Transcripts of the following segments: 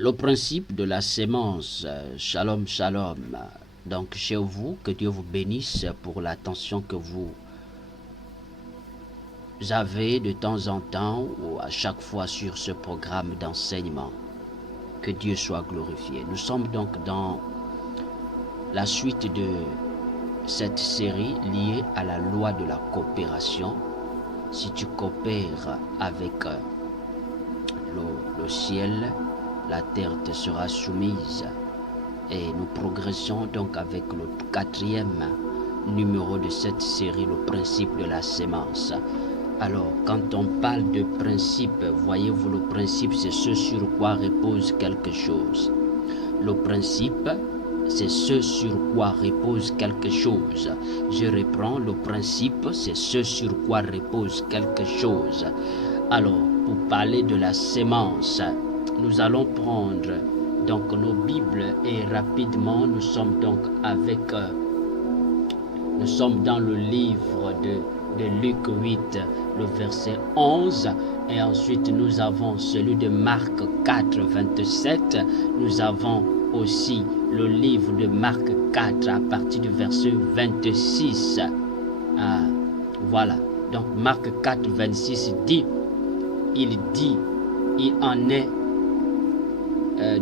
Le principe de la sémence, shalom, shalom. Donc chez vous, que Dieu vous bénisse pour l'attention que vous avez de temps en temps ou à chaque fois sur ce programme d'enseignement. Que Dieu soit glorifié. Nous sommes donc dans la suite de cette série liée à la loi de la coopération. Si tu coopères avec le ciel, la terre te sera soumise. Et nous progressons donc avec le 4e numéro de cette série, le principe de la sémence. Alors, quand on parle de principe, voyez-vous, le principe, c'est ce sur quoi repose quelque chose. Le principe, c'est ce sur quoi repose quelque chose. Je reprends, le principe, c'est ce sur quoi repose quelque chose. Alors, pour parler de la sémence, nous allons prendre donc nos Bibles et rapidement, nous sommes donc nous sommes dans le livre de Luc 8, le verset 11, et ensuite nous avons celui de Marc 4, 27, nous avons aussi le livre de Marc 4 à partir du verset 26. Voilà, donc Marc 4, 26 dit, il en est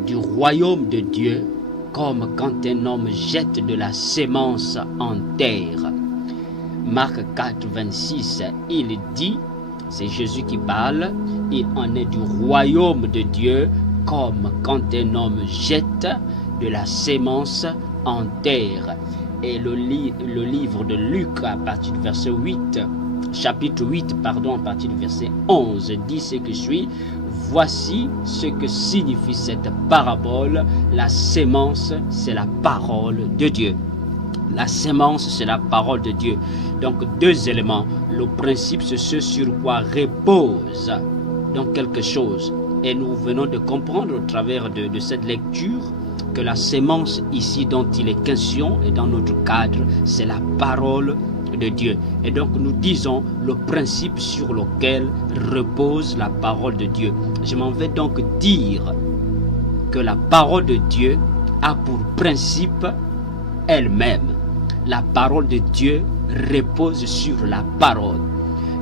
du royaume de Dieu, comme quand un homme jette de la sémence en terre. Marc 4, 26, il dit, c'est Jésus qui parle, il en est du royaume de Dieu, comme quand un homme jette de la sémence en terre. Et le livre de Luc, à partir du verset 8, chapitre 8, à partir du verset 11, dit ce que suit. Voici ce que signifie cette parabole. La sémence, c'est la parole de Dieu. La sémence, c'est la parole de Dieu. Donc, deux éléments. Le principe, c'est ce sur quoi repose donc quelque chose. Et nous venons de comprendre au travers de cette lecture que la sémence ici dont il est question et dans notre cadre, c'est la parole de Dieu. Et donc nous disons le principe sur lequel repose la parole de Dieu. Je m'en vais donc dire que la parole de Dieu a pour principe elle-même. La parole de Dieu repose sur la parole.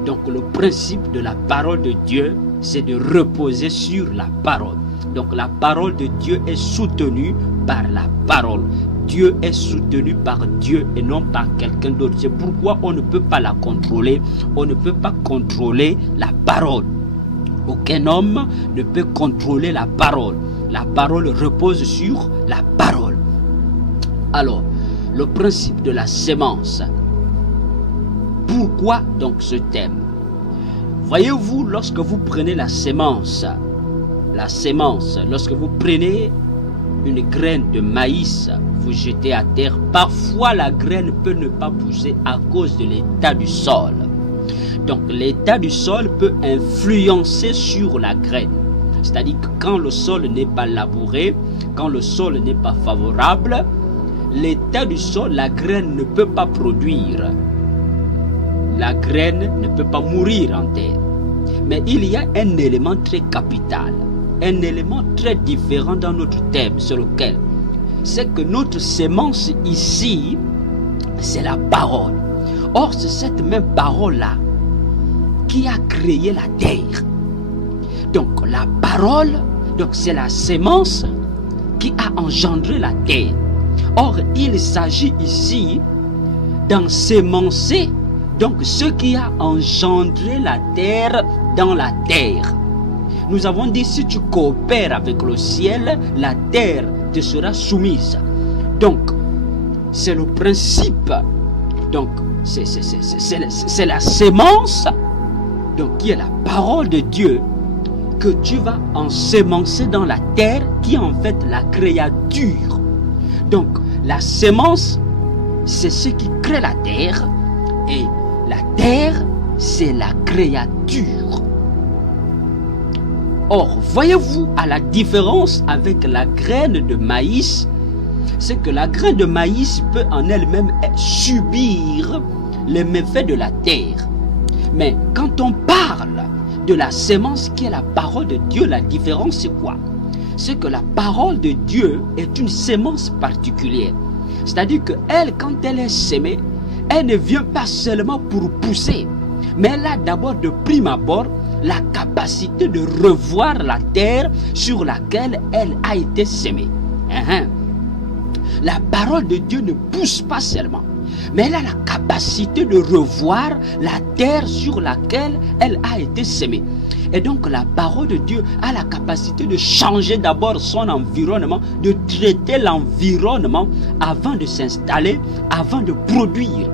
Donc le principe de la parole de Dieu, c'est de reposer sur la parole. Donc la parole de Dieu est soutenue par la parole. Dieu est soutenu par Dieu et non par quelqu'un d'autre. C'est pourquoi on ne peut pas la contrôler. On ne peut pas contrôler la parole. Aucun homme ne peut contrôler la parole. La parole repose sur la parole. Alors, le principe de la sémence. Pourquoi donc ce thème? Voyez-vous, lorsque vous prenez la sémence, lorsque vous prenez une graine de maïs, vous jetez à terre, parfois la graine peut ne pas pousser à cause de l'état du sol. Donc l'état du sol peut influencer sur la graine. C'est-à-dire que quand le sol n'est pas labouré, quand le sol n'est pas favorable, l'état du sol, la graine ne peut pas produire. La graine ne peut pas mourir en terre. Mais il y a un élément très capital, un élément très différent dans notre thème, sur lequel c'est que notre sémence ici, c'est la parole. Or, c'est cette même parole-là qui a créé la terre. Donc, la parole, donc c'est la sémence qui a engendré la terre. Or, il s'agit ici d'ensémencer donc ce qui a engendré la terre dans la terre. Nous avons dit, si tu coopères avec le ciel, la terre te sera soumise. Donc, c'est le principe. Donc, c'est la sémence, donc qui est la parole de Dieu, que tu vas ensemencer dans la terre, qui est en fait la créature. Donc, la sémence, c'est ce qui crée la terre, et la terre, c'est la créature. Or, voyez-vous à la différence avec la graine de maïs, c'est que la graine de maïs peut en elle-même subir les méfaits de la terre. Mais quand on parle de la sémence qui est la parole de Dieu, la différence c'est quoi? c'est que la parole de Dieu est une sémence particulière. C'est-à-dire qu'elle, quand elle est sémée, elle ne vient pas seulement pour pousser, mais elle a d'abord de prime abord la capacité de revoir la terre sur laquelle elle a été sémée. La parole de Dieu ne pousse pas seulement, mais elle a la capacité de revoir la terre sur laquelle elle a été sémée. Et donc la parole de Dieu a la capacité de changer d'abord son environnement, de traiter l'environnement avant de s'installer, avant de produire.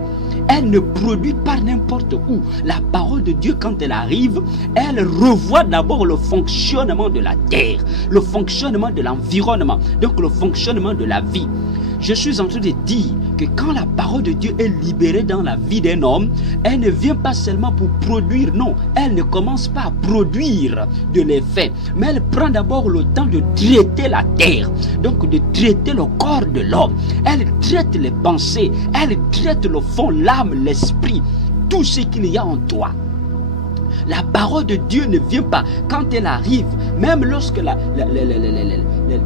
Elle ne produit pas n'importe où. La parole de Dieu, quand elle arrive, elle revoit d'abord le fonctionnement de la terre, le fonctionnement de l'environnement, donc le fonctionnement de la vie. Je suis en train de dire que quand la parole de Dieu est libérée dans la vie d'un homme, elle ne vient pas seulement pour produire, non, elle ne commence pas à produire de l'effet, mais elle prend d'abord le temps de traiter la terre, donc de traiter le corps de l'homme. Elle traite les pensées, elle traite le fond, l'âme, l'esprit, tout ce qu'il y a en toi. La parole de Dieu ne vient pas quand elle arrive, même lorsque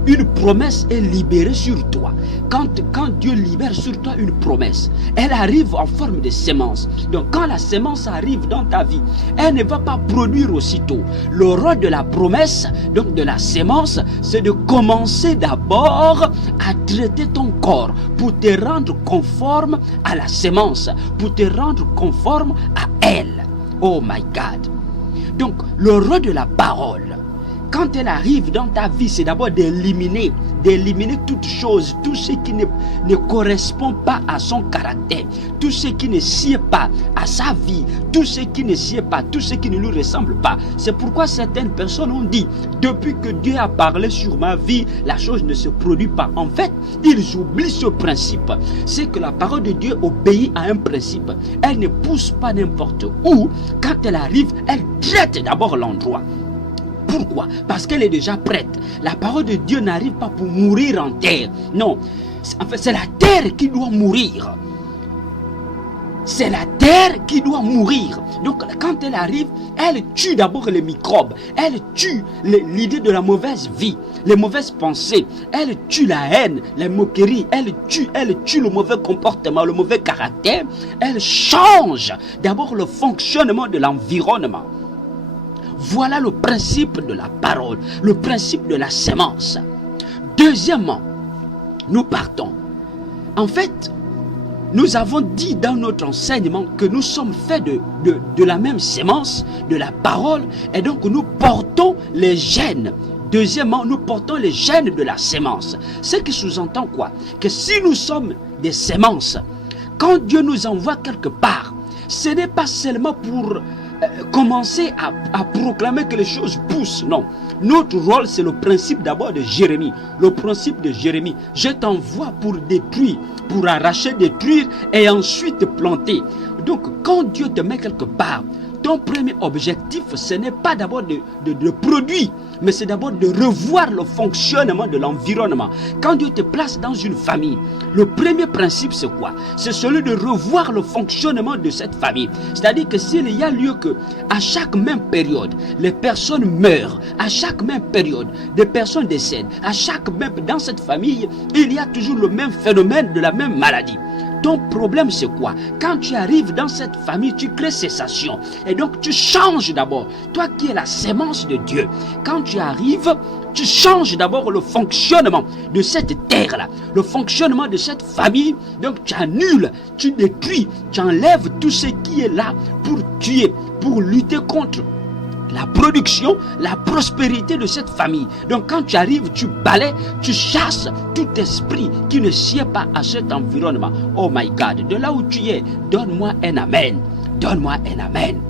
une promesse est libérée sur toi. Quand Dieu libère sur toi une promesse, elle arrive en forme de sémence. Donc quand la sémence arrive dans ta vie, elle ne va pas produire aussitôt. Le rôle de la promesse, donc de la sémence, c'est de commencer d'abord à traiter ton corps pour te rendre conforme à la sémence, pour te rendre conforme à elle. Oh my God. Donc, le rôle de la parole, quand elle arrive dans ta vie, c'est d'abord d'éliminer toute chose, tout ce qui ne correspond pas à son caractère, tout ce qui ne sied pas à sa vie, tout ce qui ne sied pas, tout ce qui ne lui ressemble pas. C'est pourquoi certaines personnes ont dit, depuis que Dieu a parlé sur ma vie, la chose ne se produit pas. En fait, ils oublient ce principe. C'est que la parole de Dieu obéit à un principe. Elle ne pousse pas n'importe où. Quand elle arrive, elle traite d'abord l'endroit. Pourquoi? Parce qu'elle est déjà prête. La parole de Dieu n'arrive pas pour mourir en terre. Non. En fait, c'est la terre qui doit mourir. C'est la terre qui doit mourir. Donc, quand elle arrive, elle tue d'abord les microbes. Elle tue l'idée de la mauvaise vie, les mauvaises pensées. Elle tue la haine, les moqueries. Elle tue le mauvais comportement, le mauvais caractère. Elle change d'abord le fonctionnement de l'environnement. Voilà le principe de la parole, le principe de la sémence. Deuxièmement, nous partons. En fait, nous avons dit dans notre enseignement que nous sommes faits de la même sémence, de la parole, et donc nous portons les gènes. Deuxièmement, nous portons les gènes de la sémence. Ce qui sous-entend quoi? Que si nous sommes des sémences, quand Dieu nous envoie quelque part, ce n'est pas seulement pour commencer à proclamer que les choses poussent. Non. Notre rôle, c'est le principe d'abord de Jérémie. Le principe de Jérémie. Je t'envoie pour détruire, pour arracher, détruire et ensuite planter. Donc, quand Dieu te met quelque part, ton premier objectif, ce n'est pas d'abord de produire, mais c'est d'abord de revoir le fonctionnement de l'environnement. Quand Dieu te place dans une famille, le premier principe, c'est quoi? C'est celui de revoir le fonctionnement de cette famille. C'est-à-dire que s'il y a lieu que, à chaque même période, les personnes meurent, à chaque même période, des personnes décèdent, à chaque même, dans cette famille, il y a toujours le même phénomène de la même maladie. Ton problème, c'est quoi? Quand tu arrives dans cette famille, tu crées cessation. Et donc, tu changes d'abord. Toi qui es la sémence de Dieu, quand tu arrives, tu changes d'abord le fonctionnement de cette terre-là, le fonctionnement de cette famille. Donc, tu annules, tu détruis, tu enlèves tout ce qui est là pour tuer, pour lutter contre la production, la prospérité de cette famille. Donc quand tu arrives, tu balaies, tu chasses tout esprit qui ne sied pas à cet environnement. Oh my God, de là où tu es, donne-moi un amen. Donne-moi un amen.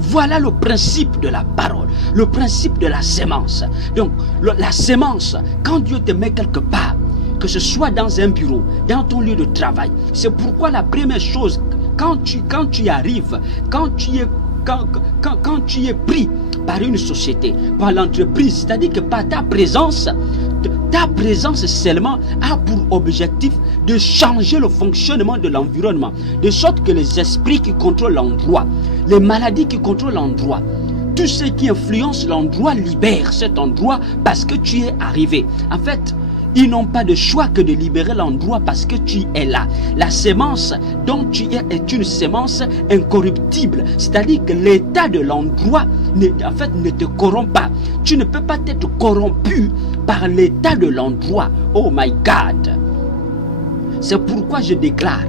Voilà le principe de la parole, le principe de la sémence. Donc la sémence, quand Dieu te met quelque part, que ce soit dans un bureau, dans ton lieu de travail, c'est pourquoi la première chose, quand tu y arrives, quand tu es pris par une société, par l'entreprise, c'est-à-dire que par ta présence seulement a pour objectif de changer le fonctionnement de l'environnement, de sorte que les esprits qui contrôlent l'endroit, les maladies qui contrôlent l'endroit, Tout ce qui influence l'endroit libère cet endroit parce que tu es arrivé. En fait, ils n'ont pas de choix que de libérer l'endroit parce que tu es là. La sémence dont tu es est une sémence incorruptible. C'est-à-dire que l'état de l'endroit en fait, ne te corrompt pas. Tu ne peux pas être corrompu par l'état de l'endroit. Oh my God! C'est pourquoi je déclare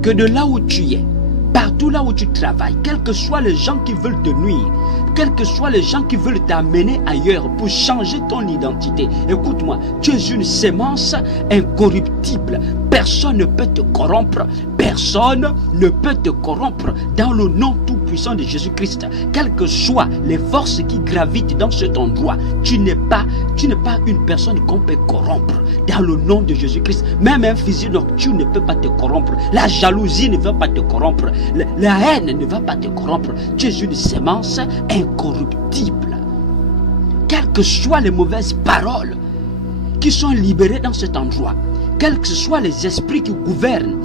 que de là où tu es, partout là où tu travailles, quels que soient les gens qui veulent te nuire, quels que soient les gens qui veulent t'amener ailleurs pour changer ton identité, écoute-moi, tu es une sémence incorruptible. Personne ne peut te corrompre. Personne ne peut te corrompre dans le nom tout-puissant de Jésus-Christ. Quelles que soient les forces qui gravitent dans cet endroit, tu n'es pas une personne qu'on peut corrompre dans le nom de Jésus-Christ. Même un fusil nocturne ne peut pas te corrompre. La jalousie ne va pas te corrompre. La haine ne va pas te corrompre. Tu es une sémence incorruptible. Quelles que soient les mauvaises paroles qui sont libérées dans cet endroit, quels que soient les esprits qui gouvernent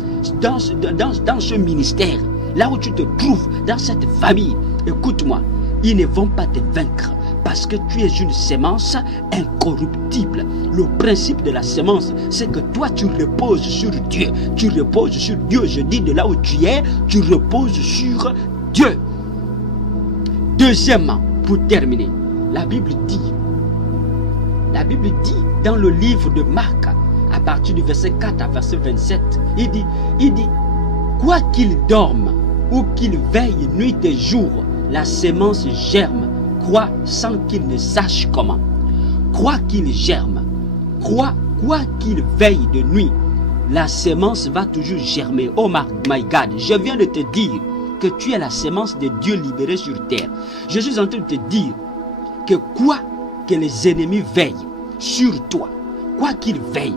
dans ce ministère, là où tu te trouves, dans cette famille, écoute-moi, ils ne vont pas te vaincre parce que tu es une sémence incorruptible. Le principe de la sémence, c'est que toi tu reposes sur Dieu. Tu reposes sur Dieu. Je dis de là où tu es, tu reposes sur Dieu. Deuxièmement, pour terminer, la Bible dit dans le livre de Marc, à partir du verset 4 à verset 27, il dit, quoi qu'il dorme ou qu'il veille nuit et jour, la sémence germe, quoi sans qu'il ne sache comment. Quoi qu'il germe, quoi qu'il veille de nuit, la sémence va toujours germer. Oh my God, je viens de te dire que tu es la sémence de Dieu libérée sur terre. Je suis en train de te dire que quoi que les ennemis veillent sur toi, quoi qu'ils veillent,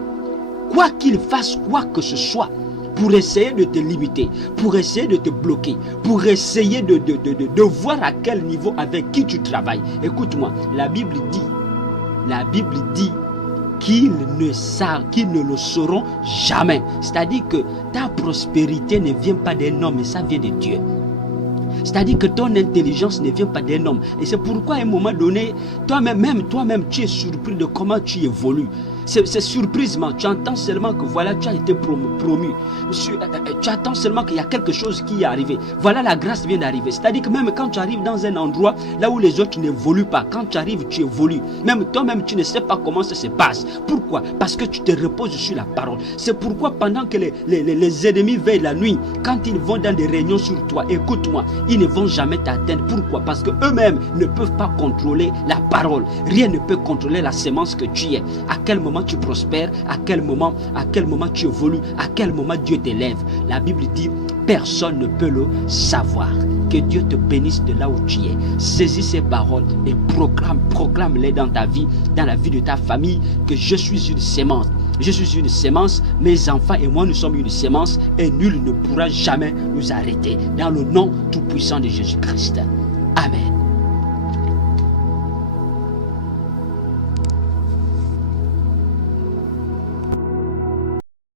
quoi qu'ils fassent quoi que ce soit pour essayer de te limiter, pour essayer de te bloquer, pour essayer de voir à quel niveau, avec qui tu travailles. Écoute-moi, la Bible dit qu'ils ne le sauront jamais. C'est-à-dire que ta prospérité ne vient pas d'un homme, mais ça vient de Dieu. C'est-à-dire que ton intelligence ne vient pas d'un homme. Et c'est pourquoi à un moment donné, toi-même, tu es surpris de comment tu évolues. C'est surprisement, tu entends seulement que voilà, tu as été promu. Tu attends seulement qu'il y a quelque chose qui est arrivé. Voilà, la grâce vient d'arriver. C'est-à-dire que même quand tu arrives dans un endroit là où les autres n'évoluent pas, quand tu arrives, tu évolues. Même toi-même, tu ne sais pas comment ça se passe. Pourquoi? Parce que tu te reposes sur la parole. C'est pourquoi pendant que les ennemis veillent la nuit, quand ils vont dans des réunions sur toi, écoute-moi, ils ne vont jamais t'atteindre. Pourquoi? Parce qu'eux-mêmes ne peuvent pas contrôler la parole. Rien ne peut contrôler la sémence que tu es. À quel moment tu prospères, à quel moment tu évolues, à quel moment Dieu t'élève. La Bible dit, personne ne peut le savoir. Que Dieu te bénisse de là où tu es. Saisis ces paroles et proclame-les dans ta vie, dans la vie de ta famille, que je suis une sémence. Je suis une sémence, mes enfants et moi nous sommes une sémence et nul ne pourra jamais nous arrêter. Dans le nom tout puissant de Jésus-Christ. Amen.